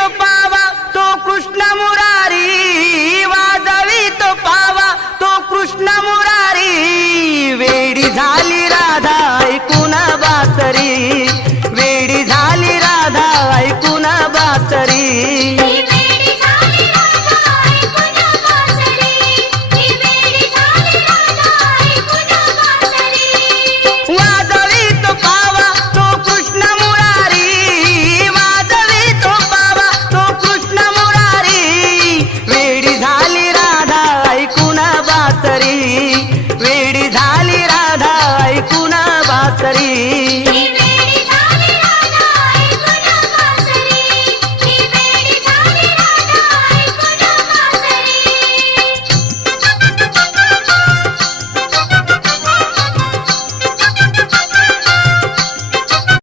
तो पावा तो कृष्ण मुरारी, वाजवी तो पावा तो कृष्ण मुरारी, वेडी झाली राधा ऐकून बासरी.